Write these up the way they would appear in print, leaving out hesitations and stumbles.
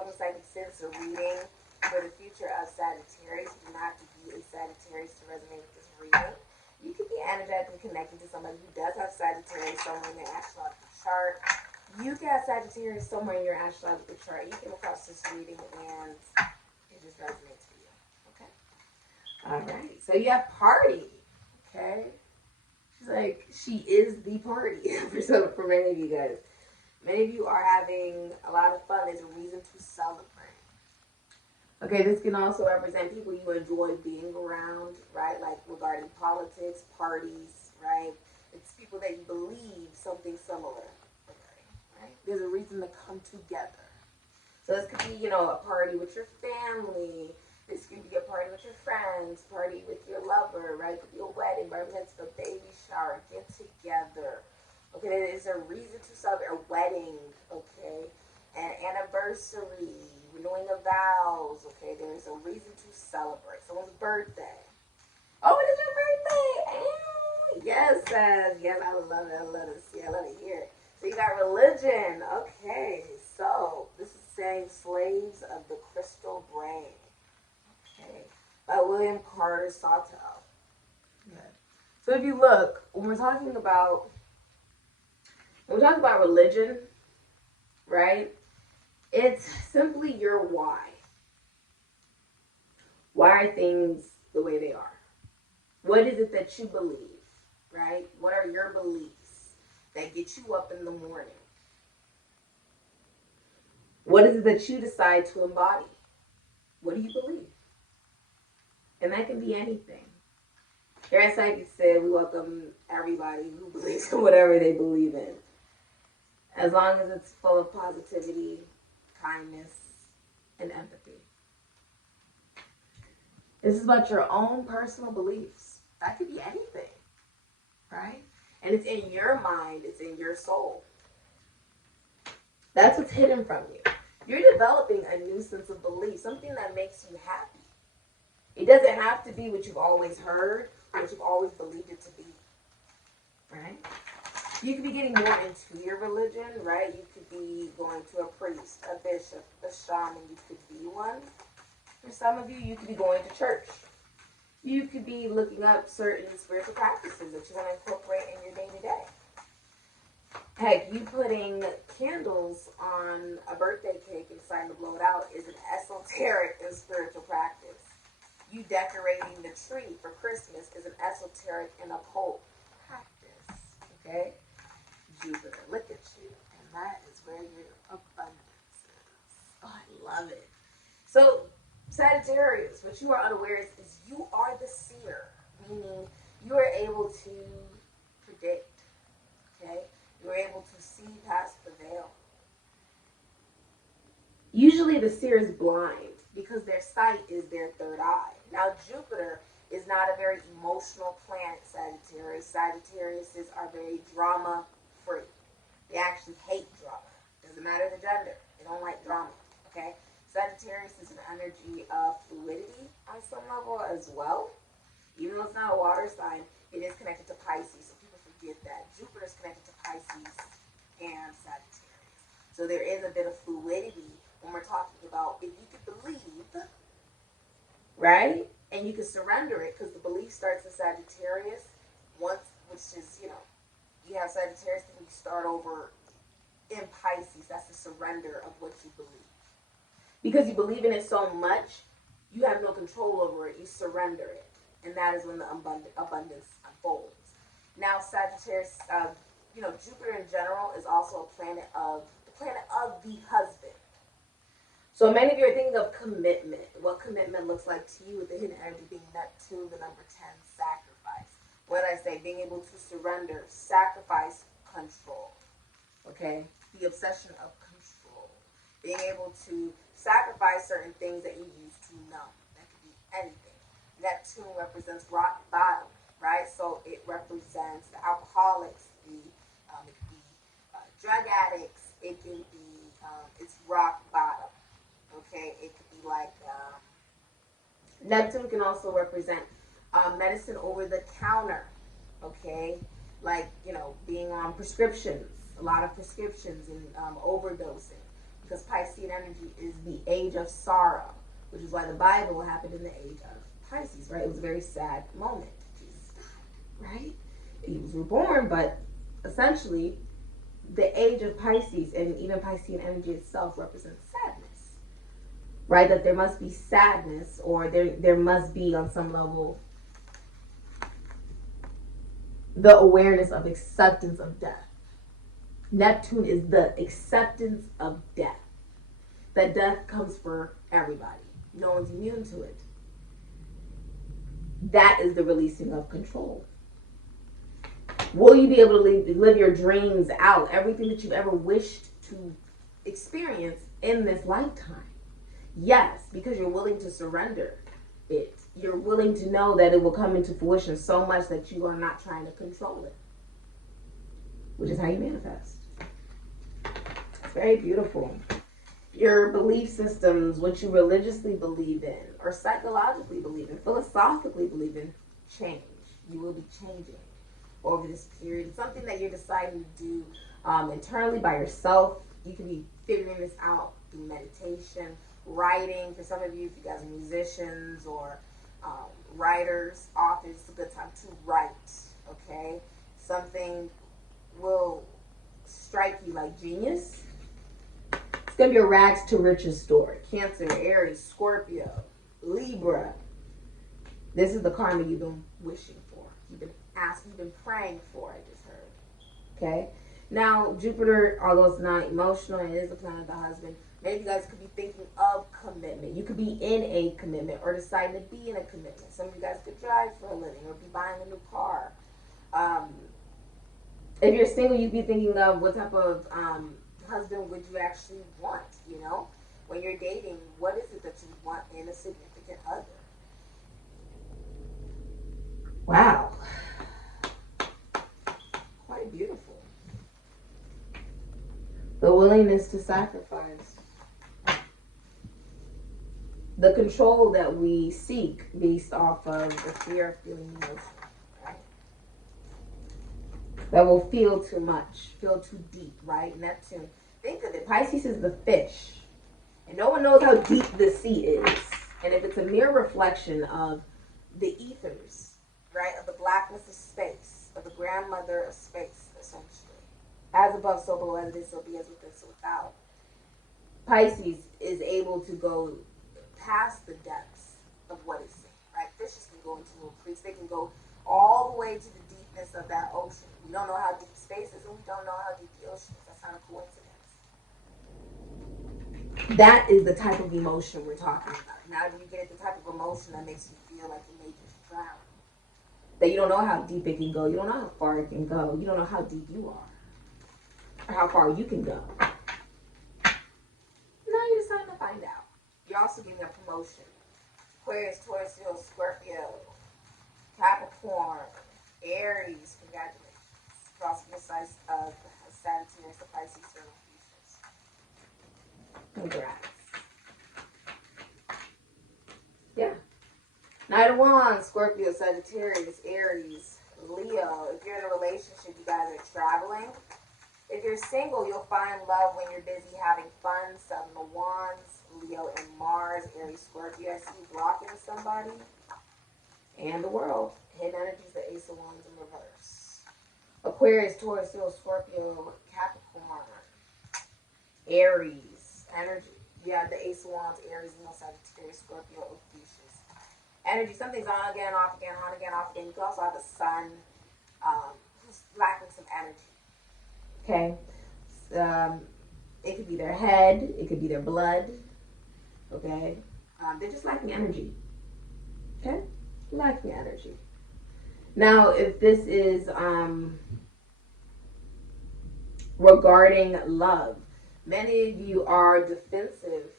welcome to Sikiksyd. It's a reading for the future of Sagittarius. You do not have to be a Sagittarius to resonate with this reading. You could be energetically connected to somebody who does have Sagittarius somewhere in their astrological chart. You can have Sagittarius somewhere in your astrological chart. You came across this reading and it just resonates for you. Okay? Alright. So you have party. Okay? She's like, she is the party for many of you guys. Many of you are having a lot of fun. There's a reason to celebrate. Okay, this can also represent people you enjoy being around, right? Like regarding politics, parties, right? It's people that you believe something similar, right? There's a reason to come together. So this could be, a party with your family. This could be a party with your friends, party with your lover, right? It could be a wedding, represents a baby shower, get together. Okay, there's a reason to celebrate a wedding, okay? An anniversary, renewing of vows, okay? There's a reason to celebrate someone's birthday. Oh, it is your birthday! Yes, yes, I love it, I love it. See, I love to hear it. So you got religion, okay. So, this is saying Slaves of the Crystal Brain, okay, by William Carter Sawtelle. Okay. So if you look, when we're talking about religion, right, it's simply your why. Why are things the way they are? What is it that you believe, right? What are your beliefs that get you up in the morning? What is it that you decide to embody? What do you believe? And that can be anything. Here at Sikiksyd, we welcome everybody who believes in whatever they believe in. As long as it's full of positivity, kindness, and empathy. This is about your own personal beliefs. That could be anything, right? And it's in your mind, it's in your soul. That's what's hidden from you. You're developing a new sense of belief, something that makes you happy. It doesn't have to be what you've always heard or what you've always believed it to be, right? You could be getting more into your religion, right? You could be going to a priest, a bishop, a shaman. You could be one. For some of you, you could be going to church. You could be looking up certain spiritual practices that you want to incorporate in your day-to-day. Heck, you putting candles on a birthday cake and deciding to blow it out is an esoteric and spiritual practice. You decorating the tree for Christmas is an esoteric and occult practice, okay? Jupiter, look at you, and that is where your abundance is. Oh, I love it. So, Sagittarius, what you are unaware is you are the seer, meaning you are able to predict, okay? You're able to see past the veil. Usually the seer is blind because their sight is their third eye. Now, Jupiter is not a very emotional planet, Sagittarius. Sagittariuses are very drama-free. They actually hate drama. Doesn't matter the gender. They don't like drama, okay? Sagittarius is an energy of fluidity on some level as well. Even though it's not a water sign, it is connected to Pisces, so people forget that. Jupiter is connected to Pisces and Sagittarius. So there is a bit of fluidity when we're talking about if you could believe, right? And you can surrender it because the belief starts in Sagittarius, which is, you have Sagittarius, then you start over in Pisces. That's the surrender of what you believe. Because you believe in it so much, you have no control over it. You surrender it. And that is when the abundance unfolds. Now, Sagittarius, Jupiter in general is also the planet of the husband. So many of you are thinking of commitment. What commitment looks like to you with the hidden energy being Neptune, the number 10, sacrifice. What did I say? Being able to surrender, sacrifice, control. Okay? The obsession of control. Being able to sacrifice certain things that you used to know. That could be anything. Neptune represents rock bottom, right? So it represents the alcoholics, it could be drug addicts, it can be, it's rock bottom. Okay, it could be like, Neptune can also represent medicine over the counter, okay? Like, being on prescriptions, a lot of prescriptions and overdosing. because Piscean energy is the age of sorrow, which is why the Bible happened in the age of Pisces, right? It was a very sad moment. Jesus died, right? He was reborn, but essentially the age of Pisces and even Piscean energy itself represents sadness, right? That there must be sadness, or there must be on some level the awareness of acceptance of death. Neptune is the acceptance of death. That death comes for everybody. No one's immune to it. That is the releasing of control. Will you be able to live your dreams out, everything that you've ever wished to experience in this lifetime? Yes, because you're willing to surrender it. You're willing to know that it will come into fruition so much that you are not trying to control it, which is how you manifest. It's very beautiful. Your belief systems, what you religiously believe in, or psychologically believe in, philosophically believe in, change. You will be changing over this period. It's something that you're deciding to do internally by yourself. You can be figuring this out through meditation, writing. For some of you, if you guys are musicians or writers, authors, it's a good time to write, okay? Something will strike you like genius. It's going to be a rags to riches story. Cancer, Aries, Scorpio, Libra. This is the karma you've been wishing for. You've been asking, you've been praying for, I just heard. Okay? Now, Jupiter, although it's not emotional, it is the planet of the husband. Many of you guys could be thinking of commitment. You could be in a commitment or deciding to be in a commitment. Some of you guys could drive for a living or be buying a new car. If you're single, you'd be thinking of what type of husband would you actually want, you know? When you're dating, what is it that you want in a significant other? Wow. Quite beautiful. The willingness to sacrifice. The control that we seek based off of the fear of feeling emotion, right? That will feel too much, feel too deep, right? Neptune. Think of it. Pisces is the fish. And no one knows how deep the sea is. And if it's a mere reflection of the ethers, right? Of the blackness of space, of the grandmother of space, essentially. As above, so below, as it is, so be, as within, so without. Pisces is able to go past the depths of what is seen, right? Fishes can go into little creeks. They can go all the way to the deepness of that ocean. We don't know how deep space is, and we don't know how deep the ocean is. That's not a coincidence. That is the type of emotion we're talking about. Now, do you get the type of emotion that makes you feel like you may just drown? That you don't know how deep it can go. You don't know how far it can go. You don't know how deep you are. Or how far you can go. Now you're deciding to find out. You're also getting a promotion. Aquarius, Taurus, Leo, Scorpio, Capricorn, Aries, congratulations. You're also getting a size of Sagittarius, the Pisces, Virgo, Fuchsias. Congrats. Yeah. Knight of Wands, Scorpio, Sagittarius, Aries, Leo. If you're in a relationship, you guys are traveling. If you're single, you'll find love when you're busy having fun. Seven of Wands, Leo and Mars, Aries, Scorpio. I see you blocking somebody. And the World. Hidden energies, the Ace of Wands in reverse. Aquarius, Taurus, Leo, Scorpio, Capricorn, Aries, energy. Yeah, the Ace of Wands, Aries, Leo, Sagittarius, Scorpio, Ophiuchus. Energy, something's on again, off again, on again, off again. You can also have a sun who's lacking some energy. Okay, it could be their head, it could be their blood. Okay, they're just lacking energy. Okay, lacking energy. Now, if this is regarding love, many of you are defensive,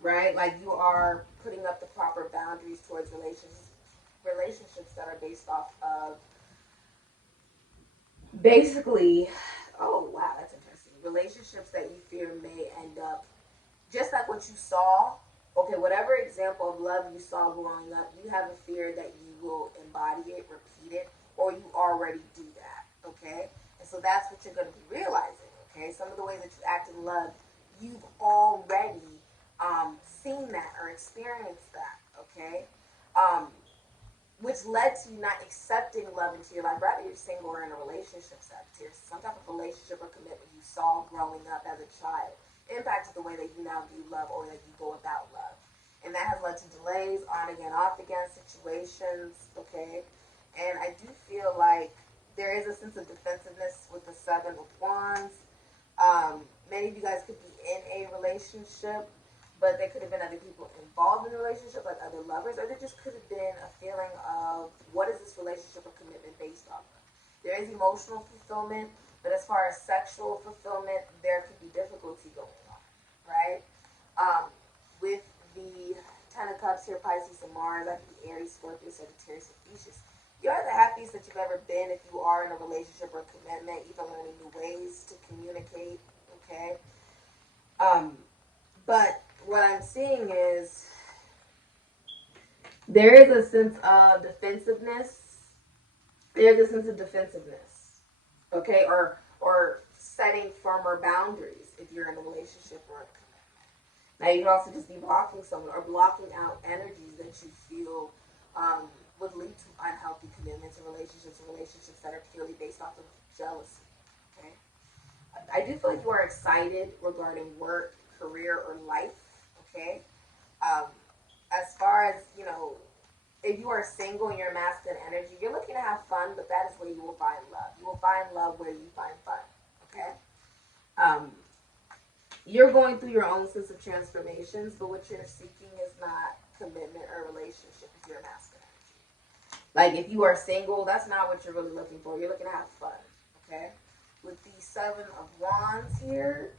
right? Like you are putting up the proper boundaries towards relationships that are based off of basically. Oh, wow, that's interesting. Relationships that you fear may end up just like what you saw. Okay, whatever example of love you saw growing up, you have a fear that you will embody it, repeat it, or you already do that, okay? And so that's what you're going to be realizing, okay? Some of the ways that you act in love, you've already seen that or experienced that, okay? Which led to you not accepting love into your life, rather you're single or in a relationship, Sagittarius. Some type of relationship or commitment you saw growing up as a child impacted the way that you now view love or that you go about love. And that has led to delays, on again, off again situations, okay? And I do feel like there is a sense of defensiveness with the Seven of Wands. Many of you guys could be in a relationship, but there could have been other people involved in the relationship, like other lovers, or there just could have been a feeling of what is this relationship or commitment based off of. There is emotional fulfillment, but as far as sexual fulfillment, there could be difficulty going on, right? With the Ten of Cups here, Pisces and Mars, that could be Aries, Scorpio, Sagittarius, and Thesis. You are the happiest that you've ever been if you are in a relationship or commitment. You've been learning new ways to communicate, okay? But what I'm seeing is there is a sense of defensiveness. There's a sense of defensiveness, okay? Or setting firmer boundaries if you're in a relationship or a commitment. Now, you can also just be blocking someone or blocking out energies that you feel would lead to unhealthy commitments and relationships that are purely based off of jealousy, okay? I do feel like you are excited regarding work, career, or life, okay? As far as, you know, if you are single and you're masculine energy, you're looking to have fun, but that is where you will find love. You will find love where you find fun, okay? You're going through your own sense of transformations, but what you're seeking is not commitment or relationship if you're a masculine energy. Like, if you are single, that's not what you're really looking for. You're looking to have fun, okay? With the Seven of Wands here,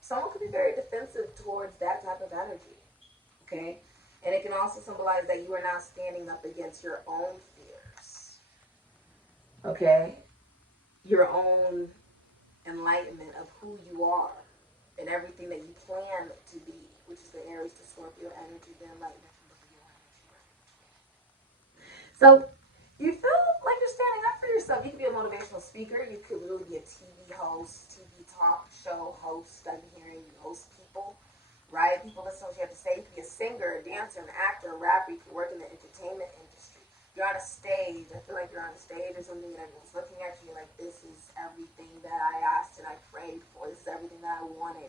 someone could be very defensive towards that type of energy, okay? And it can also symbolize that you are now standing up against your own fears, okay? Your own enlightenment of who you are and everything that you plan to be, which is the Aries to Scorpio energy, the enlightenment from the Leo energy. So you feel like you're standing up for yourself. You could be a motivational speaker. You could really be a TV host, TV talk show host. I'm hearing you host people, right? People listen to what you have to say. You could be a singer, a dancer, an actor, a rapper. You could work in the entertainment industry. You're on a stage. I feel like you're on a stage or something, and everyone's looking at you like, this is everything that I asked and I prayed for. This is everything that I wanted.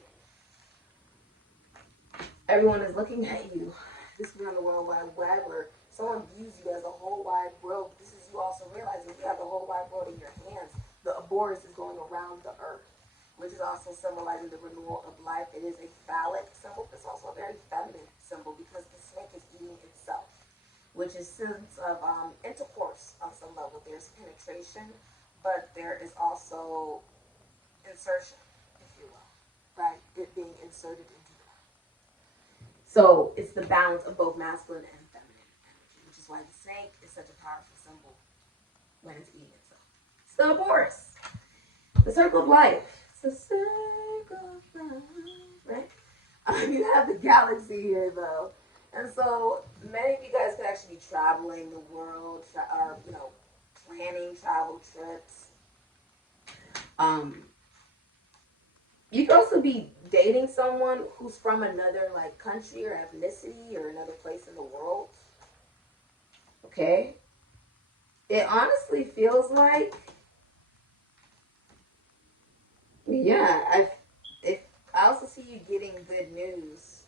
Everyone is looking at you. This could be on the World Wide Web, or someone views you as a whole wide world. This is you also realizing you have the whole wide world in your hands. The Boris is going around the earth, which is also symbolizing the renewal of life. It is a phallic symbol. It's also a very feminine symbol because the snake is eating itself, which is sense of intercourse on some level. There's penetration, but there is also insertion, if you will, right? It being inserted into the mouth. So it's the balance of both masculine and feminine energy, which is why the snake is such a powerful symbol when it's eating itself. It's the Boris, the circle of life. It's the circle of life, right? You have the galaxy here, though. And so many of you guys could actually be traveling the world, or, you know, planning travel trips. You could also be dating someone who's from another, like, country or ethnicity or another place in the world. Okay? It honestly feels like, yeah, I also see you getting good news.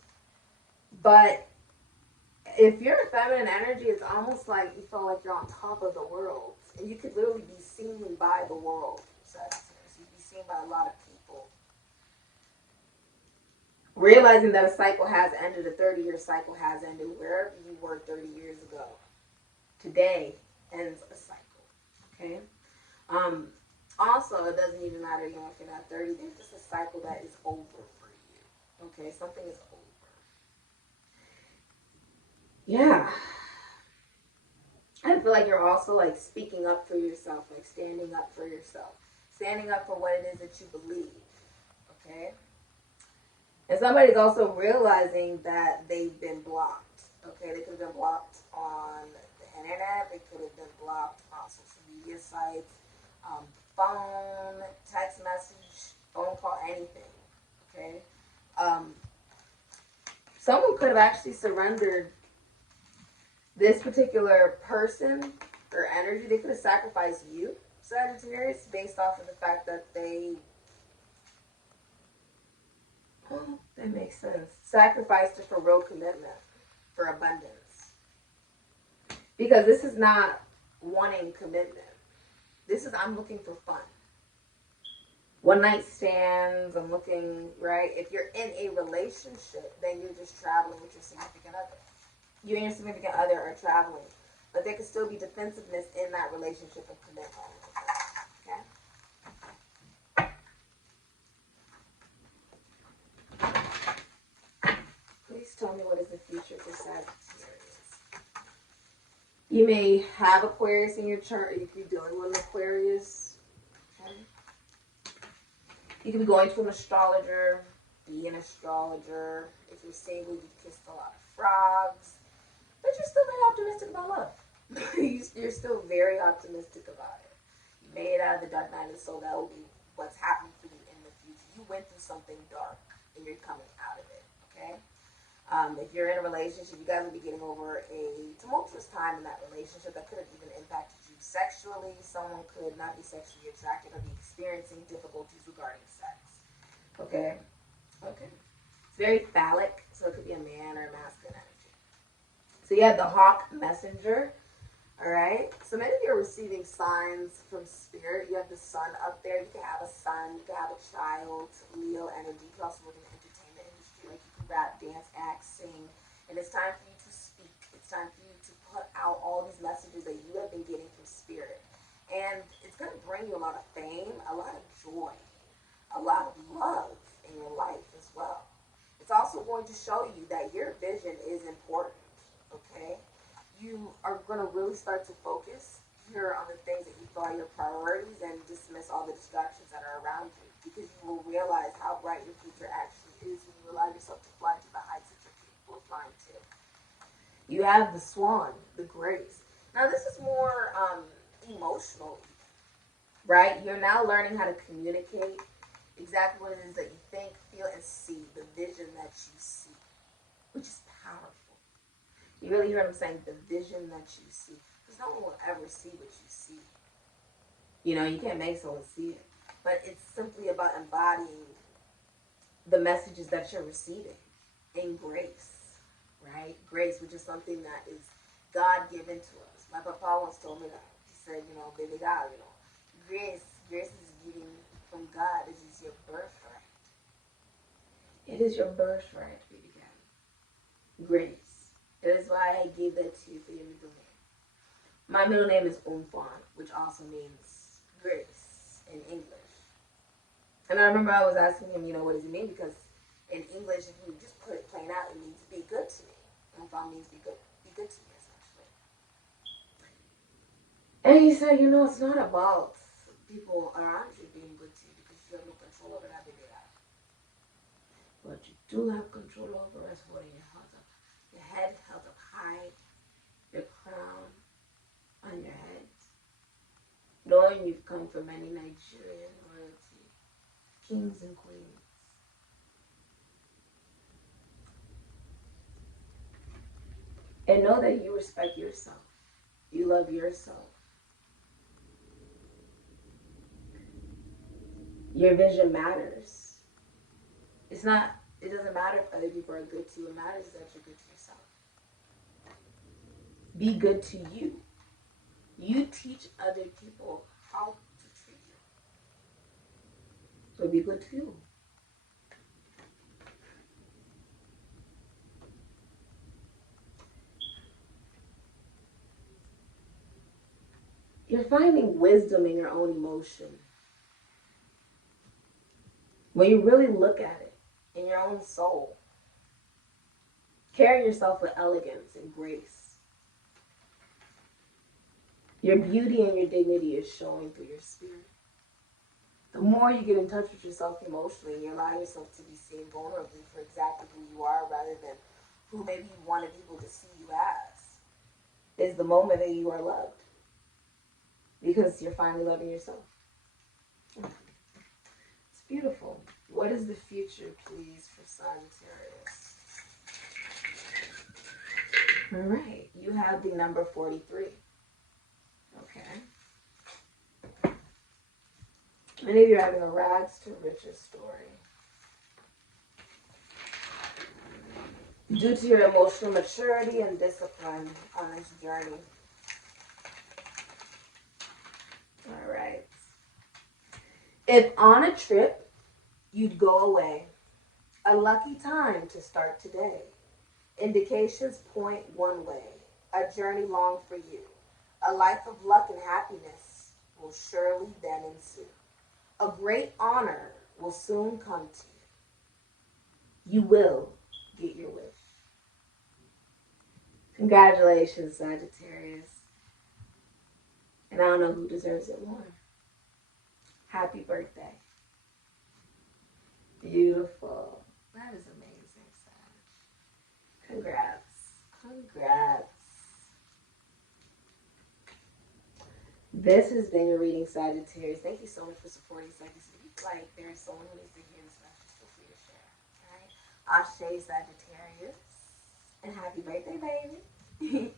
But if you're a feminine energy, it's almost like you feel like you're on top of the world. And you could literally be seen by the world. Sagittarius. You'd be seen by a lot of people. Realizing that a cycle has ended, a 30-year cycle has ended, wherever you were 30 years ago. Today ends a cycle. Okay? Also, it doesn't even matter, you know, if you're not 30, there's just a cycle that is over for you. Okay? Something is over. Yeah. I feel like you're also, like, speaking up for yourself, like standing up for yourself. Standing up for what it is that you believe. Okay? And somebody's also realizing that they've been blocked. Okay? They could have been blocked on the internet. They could have been blocked on social media sites, phone, text message, phone call, anything. Okay? Someone could have actually surrendered this particular person or energy. They could have sacrificed you, Sagittarius, based off of the fact that they, oh, that makes sense, sacrificed it for real commitment, for abundance. Because this is not wanting commitment. This is, I'm looking for fun. One night stands, I'm looking, right? If you're in a relationship, then you're just traveling with your significant other. You and your significant other are traveling. But there could still be defensiveness in that relationship and commitment. Okay? Please tell me what is the future for Sagittarius. You may have Aquarius in your chart if you're dealing with an Aquarius. Okay? You could be going to an astrologer, be an astrologer. If you're single, you've kissed a lot of frogs. But you're still very optimistic about love. You're still very optimistic about it. You made it out of the dark night of the soul. That will be what's happening for you in the future. You went through something dark, and you're coming out of it, okay? If you're in a relationship, you guys will be getting over a tumultuous time in that relationship that could have even impacted you sexually. Someone could not be sexually attracted or be experiencing difficulties regarding sex. Okay? Okay. It's very phallic, so it could be a man or a masculine energy. So you have the hawk messenger. All right? So many of you are receiving signs from spirit. You have the sun up there. You can have a son. You can have a child. Leo energy. You can also work in the entertainment industry. Like you can rap, dance, act, sing. And it's time for you to speak. It's time for you to put out all these messages that you have been getting from spirit. And it's going to bring you a lot of fame, a lot of joy, a lot of love in your life as well. It's also going to show you that your vision is important, okay? You are going to really start to focus here on the things that you thought are your priorities and dismiss all the distractions that are around you, because you will realize how bright your future actually is when you allow yourself to fly to the heights that you're capable of flying to. You have the swan, the grace. Now this is more emotional, right? You're now learning how to communicate exactly what it is that you think, feel, and see, the vision that you see, which is powerful. You really hear what I'm saying? The vision that you see. Because no one will ever see what you see. You know, you can't make someone see it. But it's simply about embodying the messages that you're receiving in grace, right? Grace, which is something that is God-given to us. My papa once told me that. He said, you know, baby God, you know, grace is given from God. This is your birthright. It is your birthright, baby God. Grace. That is why I gave that to you for your middle name. My middle name is Umfan, which also means grace in English. And I remember I was asking him, you know, what does it mean? Because in English, if you just put it plain out, it means be good to me. Umfan means be good to me, essentially. And he said, you know, it's not about people around you being good to you because you have no control over that, baby. What you do have control over is holding your heart up. Your head held up high, your crown on your head. Knowing you've come from many Nigerian royalty, kings and queens. And know that you respect yourself. You love yourself. Your vision matters. It doesn't matter if other people are good to you. It matters that you're good to yourself. Be good to you. You teach other people how to treat you. So be good to you. You're finding wisdom in your own emotion. When you really look at it in your own soul, carry yourself with elegance and grace. Your beauty and your dignity is showing through your spirit. The more you get in touch with yourself emotionally and you allow yourself to be seen vulnerably for exactly who you are rather than who maybe you wanted people to see you as, is the moment that you are loved. Because you're finally loving yourself. It's beautiful. What is the future, please, for Sagittarius? All right. You have the number 43. Okay. Many of you are having a rags to riches story. Due to your emotional maturity and discipline on this journey. All right. If on a trip, you'd go away. A lucky time to start today. Indications point one way. A journey long for you. A life of luck and happiness will surely then ensue. A great honor will soon come to you. You will get your wish. Congratulations, Sagittarius. And I don't know who deserves it more. Happy birthday. Beautiful. That is amazing, Sag. Congrats. Congrats. This has been your reading, Sagittarius. Thank you so much for supporting Sagittarius. Like, there's someone who needs to hear this message. Feel free to share. All right? Ashe, Sagittarius. And happy birthday, baby.